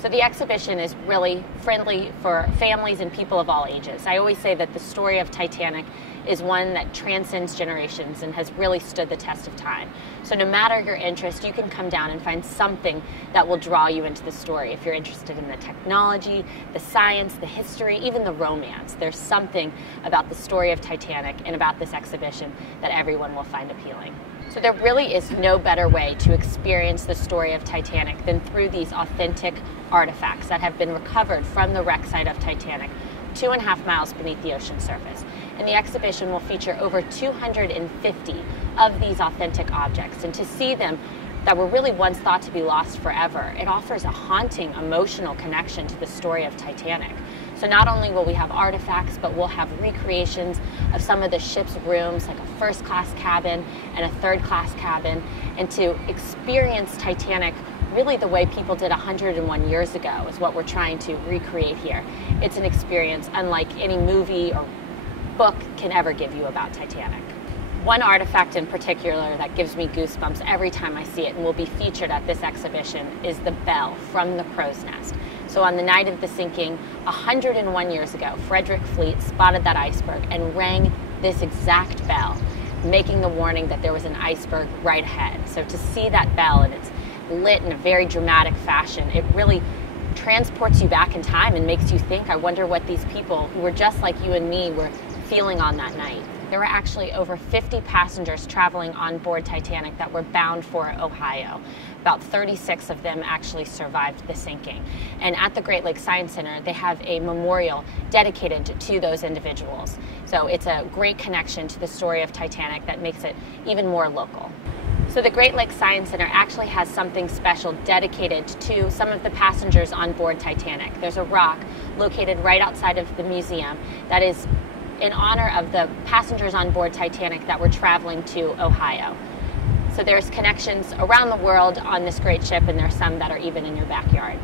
So the exhibition is really friendly for families and people of all ages. I always say that the story of Titanic is one that transcends generations and has really stood the test of time. So no matter your interest, you can come down and find something that will draw you into the story. If you're interested in the technology, the science, the history, even the romance, there's something about the story of Titanic and about this exhibition that everyone will find appealing. So there really is no better way to experience the story of Titanic than through these authentic artifacts that have been recovered from the wreck site of Titanic 2.5 miles beneath the ocean surface. And the exhibition will feature over 250 of these authentic objects. And to see them that were really once thought to be lost forever, it offers a haunting, emotional connection to the story of Titanic. So not only will we have artifacts, but we'll have recreations of some of the ship's rooms, like a first-class cabin and a third-class cabin, and to experience Titanic really the way people did 101 years ago is what we're trying to recreate here. It's an experience unlike any movie or book can ever give you about Titanic. One artifact in particular that gives me goosebumps every time I see it and will be featured at this exhibition is the bell from the crow's nest. So on the night of the sinking, 101 years ago, Frederick Fleet spotted that iceberg and rang this exact bell, making the warning that there was an iceberg right ahead. So to see that bell, and it's lit in a very dramatic fashion, it really transports you back in time and makes you think, I wonder what these people who were just like you and me were feeling on that night. There were actually over 50 passengers traveling on board Titanic that were bound for Ohio. About 36 of them actually survived the sinking. And at the Great Lakes Science Center, they have a memorial dedicated to those individuals. So it's a great connection to the story of Titanic that makes it even more local. So the Great Lakes Science Center actually has something special dedicated to some of the passengers on board Titanic. There's a rock located right outside of the museum that is in honor of the passengers on board Titanic that were traveling to Ohio. So there's connections around the world on this great ship, and there's some that are even in your backyard.